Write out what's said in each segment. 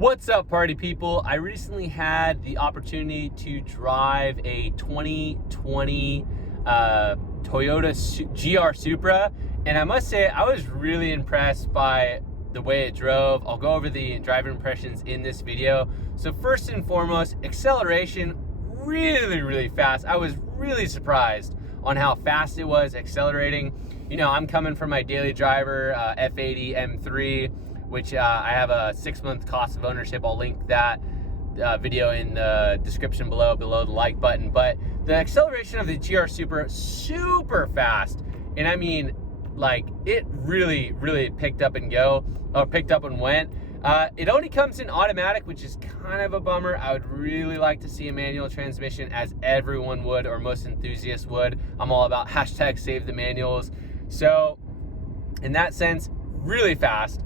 What's up, party people? I recently had the opportunity to drive a 2020 Toyota GR Supra, and I must say I was really impressed by the way it drove. I'll go over the driving impressions in this video. So first and foremost, acceleration, really fast. I was really surprised on how fast it was accelerating. You know, I'm coming from my daily driver F80 M3, which I have a 6-month cost of ownership. I'll link that video in the description below the like button. But the acceleration of the GR Supra, super fast. And I mean, like, it really picked up and went. It only comes in automatic, which is kind of a bummer. I would really like to see a manual transmission, as everyone would, or most enthusiasts would. I'm all about hashtag save the manuals. So in that sense, really fast.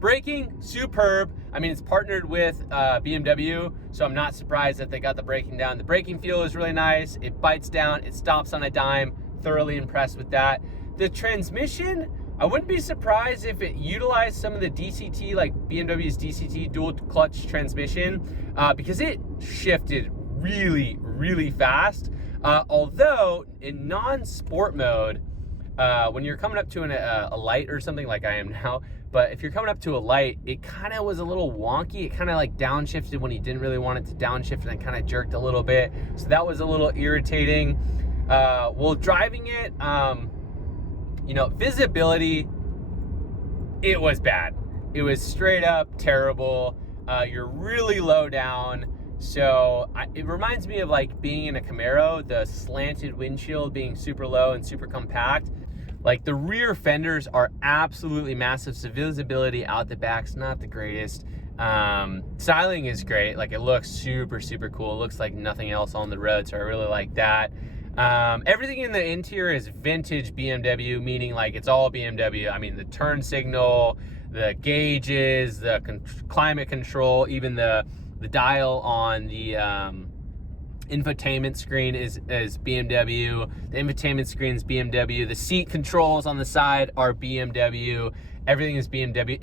Braking, superb. I mean, it's partnered with BMW, so I'm not surprised that they got the braking down. The braking feel is really nice. It bites down, it stops on a dime. Thoroughly impressed with that. The transmission, I wouldn't be surprised if it utilized some of the DCT, like BMW's DCT dual clutch transmission, because it shifted really fast. Although in non-sport mode, when you're coming up to a light or something, like I am now, but if you're coming up to a light, it kind of was a little wonky. It kind of like downshifted when you didn't really want it to downshift, and then kind of jerked a little bit. So that was a little irritating. While driving it, you know, visibility, it was bad. It was straight up terrible. You're really low down. So it reminds me of like being in a Camaro, the slanted windshield being super low and super compact. Like, the rear fenders are absolutely massive, so visibility out the back's not the greatest. Styling is great. Like, it looks super cool. It looks like nothing else on the road, so I really like that. Everything in the interior is vintage BMW, meaning like it's all BMW. I mean, the turn signal, the gauges, the climate control, even the dial on the infotainment screen is BMW. The infotainment screen is BMW. The seat controls on the side are BMW. Everything is BMW.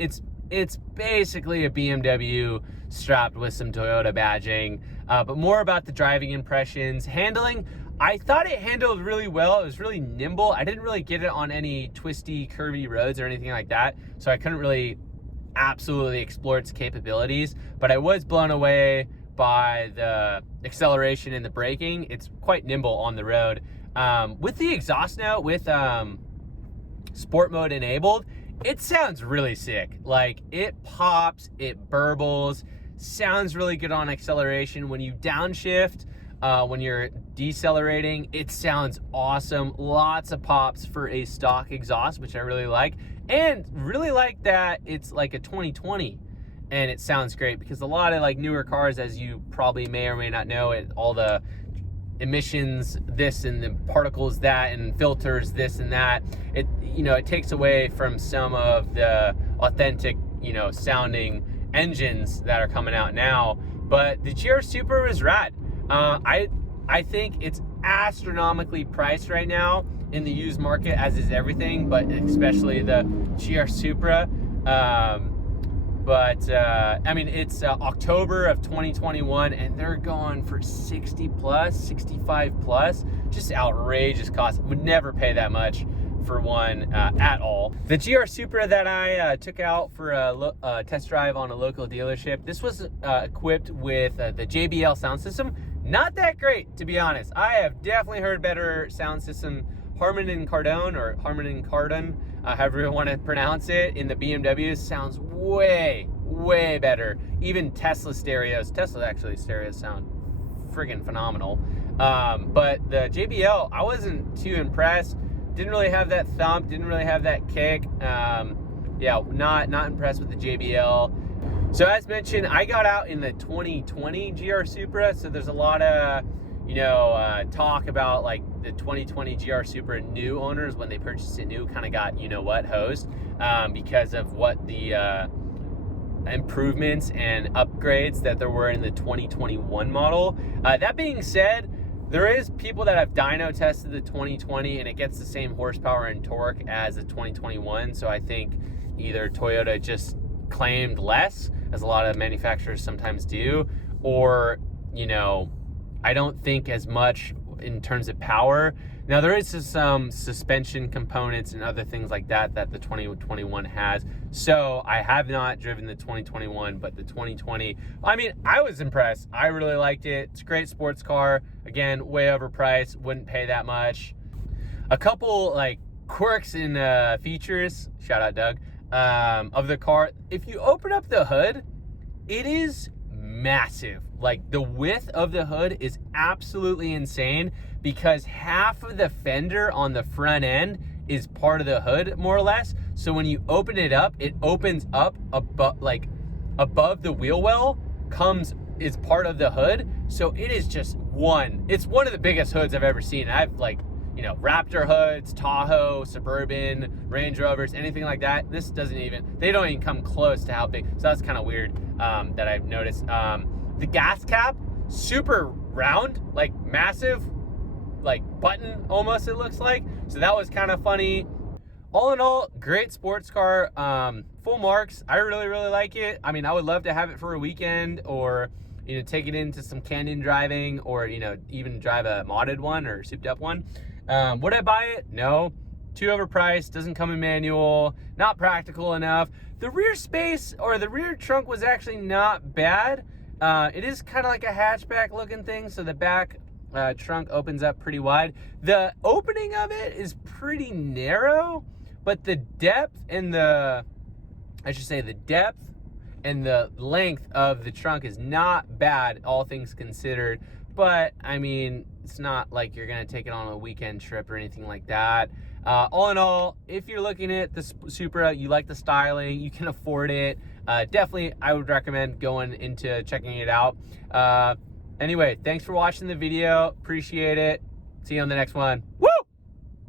It's basically a BMW strapped with some Toyota badging. But more about the driving impressions. Handling, I thought it handled really well. It was really nimble. I didn't really get it on any twisty, curvy roads or anything like that, so I couldn't really absolutely explore its capabilities. But I was blown away by the acceleration and the braking. It's quite nimble on the road. With the exhaust note, with sport mode enabled, it sounds really sick. Like, it pops, it burbles, sounds really good on acceleration. When you downshift, when you're decelerating, it sounds awesome. Lots of pops for a stock exhaust, which I really like. And really like that it's like a 2020 and it sounds great, because a lot of like newer cars, as you probably may or may not know, all the emissions this and the particles that and filters this and that, it takes away from some of the authentic, sounding engines that are coming out now. But the GR Supra is rad. I think it's astronomically priced right now in the used market, as is everything, but especially the GR Supra. I mean, it's October of 2021, and they're going for 60 plus, 65 plus. Just outrageous cost. Would never pay that much for one at all. The GR Supra that I took out for a test drive on a local dealership, this was equipped with the Jbl Sound System. Not that great, to be honest. I have definitely heard better sound system. Harman Kardon, however you want to pronounce it, in the BMW sounds way better. Even Tesla stereos sound friggin' phenomenal. But the JBL, I wasn't too impressed. Didn't really have that thump, didn't really have that kick. Yeah, not impressed with the JBL. So as mentioned, I got out in the 2020 GR Supra, so there's a lot of talk about like the 2020 GR Supra new owners, when they purchased it new, kind of got hosed because of what the improvements and upgrades that there were in the 2021 model. That being said, there is people that have dyno tested the 2020 and it gets the same horsepower and torque as the 2021. So I think either Toyota just claimed less as a lot of manufacturers sometimes do, or, you know, I don't think as much in terms of power. Now, there is some suspension components and other things like that that the 2021 has. So I have not driven the 2021, but the 2020, I mean, I was impressed. I really liked it. It's a great sports car. Again, way overpriced, wouldn't pay that much. A couple like quirks in features, shout out Doug, of the car. If you open up the hood, it is massive. Like, the width of the hood is absolutely insane, because half of the fender on the front end is part of the hood, more or less. So when you open it up, it opens up above, like above the wheel well is part of the hood. So it is just it's one of the biggest hoods I've ever seen. I've, like, you know, Raptor hoods, Tahoe, Suburban, Range Rovers, anything like that. This they don't even come close to how big. So that's kind of weird that I've noticed. The gas cap, super round, like massive, like button almost, it looks like. So that was kind of funny. All in all, great sports car. Full marks. I really, really like it. I mean, I would love to have it for a weekend, or, you know, take it into some canyon driving, or, you know, even drive a modded one or souped up one. Would I buy it? No. Too overpriced, doesn't come in manual, not practical enough. The rear space, or the rear trunk, was actually not bad. It is kind of like a hatchback looking thing, so the back trunk opens up pretty wide. The opening of it is pretty narrow, but the depth and the length of the trunk is not bad, all things considered. But I mean, it's not like you're gonna take it on a weekend trip or anything like that. All in all, if you're looking at the Supra, you like the styling, you can afford it, definitely I would recommend going into checking it out. Anyway, thanks for watching the video. Appreciate it. See you on the next one. Woo!